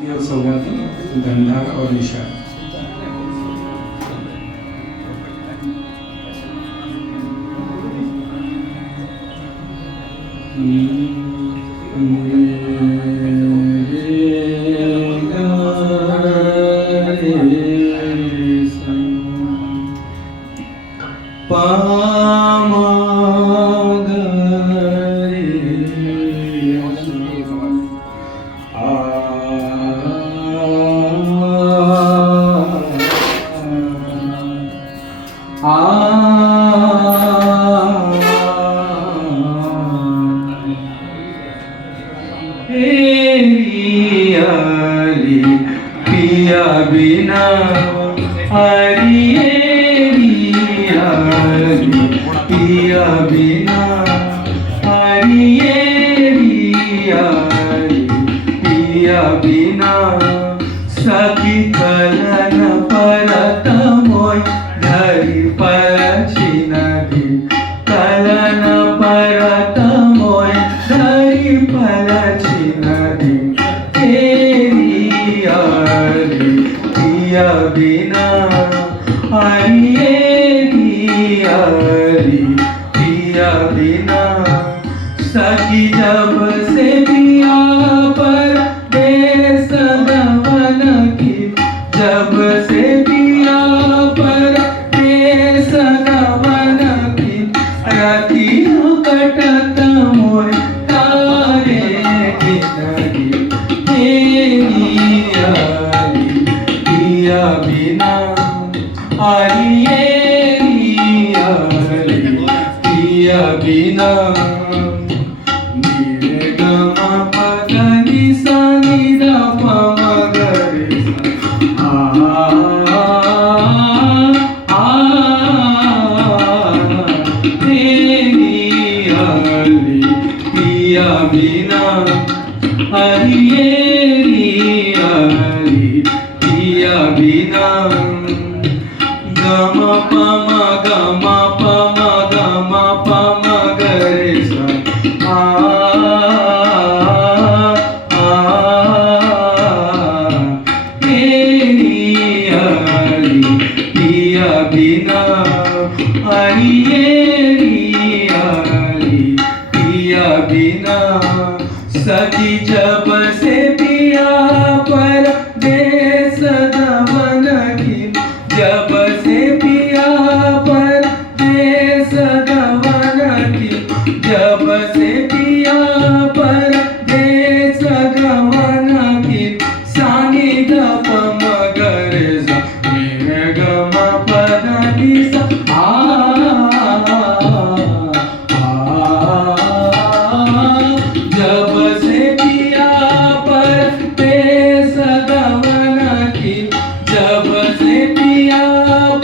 और सौगाती, गंधा और निशा। पिया बिना हरिये पिया बिना हरिये पिया बिना सखी कलन परत मोय धरी परछि नदी कलन परत मोय धरी परछि नदी पिया बिना हरिये पिया बिना सखी जब से पिया पर देश गमन की जब से पिया पर देश गमन की रतियों कटत मोय तारे किनरी पिया बिना हरिये पिया बिना नीरे गम पद नि सा नि ध प म ग रे सा पिया बिना हरिये पिया बिना गम पम गम पम गम पम ग रे सा पिया बिना हरिये पिया बिना सखी जब से पिया पर देश गमन की जब से पिया पर देश गमन की जब से पिया पर देश गमन की सानी ध प म ग रे सा मेरे गम पद नि सा जब से पिया पर देश गमन की जब से पिया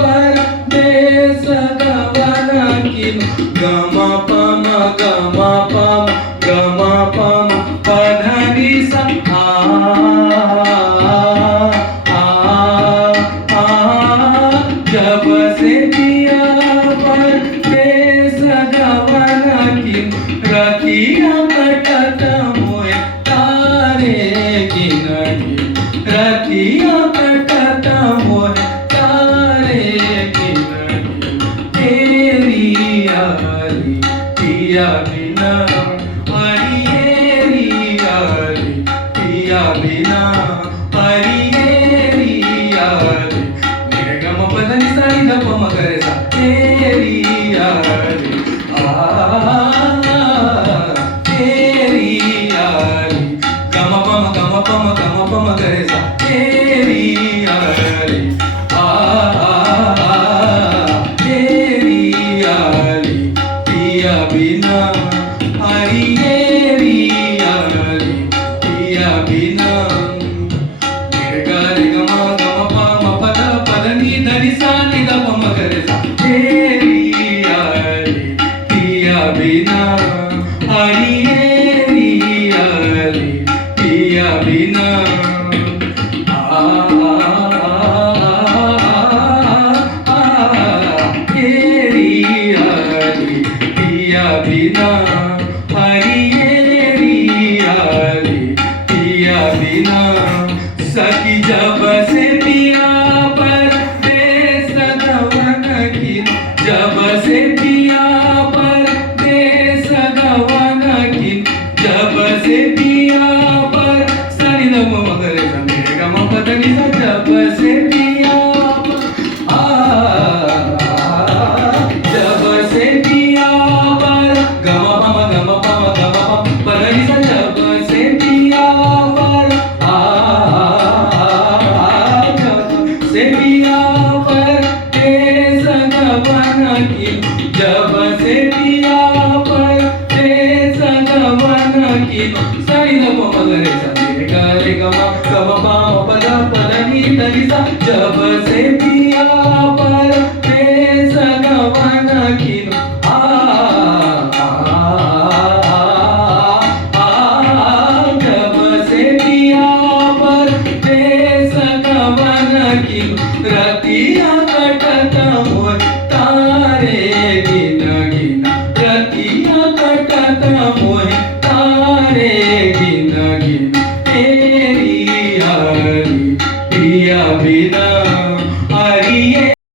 पर देश गमन की गम पम गम पम पद नि सा जब से पिया पर देश गमन की रतिया कटत मोय तारे किनरी रतिया कटत मोय तारे किनरी पिया बिना हरिये पिया बिना हरिये मेरे गम पद नि सा नि ध प म ग रे सा गम पम ग रे सा पिया बिना हरिये पिया बिना मेरे ग रे गम प म पद पद नि ध नि सा नि ध प म ग रे सा पिया बिना हरिये पिया बिना गम पाम पद पद नी धनी सा जब से पिया परदेस गवन किनो जब से पिया परदेस गवन किनो रतिया कटत मोर तारे गिन गिन रतिया कटत मोर तारे गिन गिन तेरी हरी पिया बिना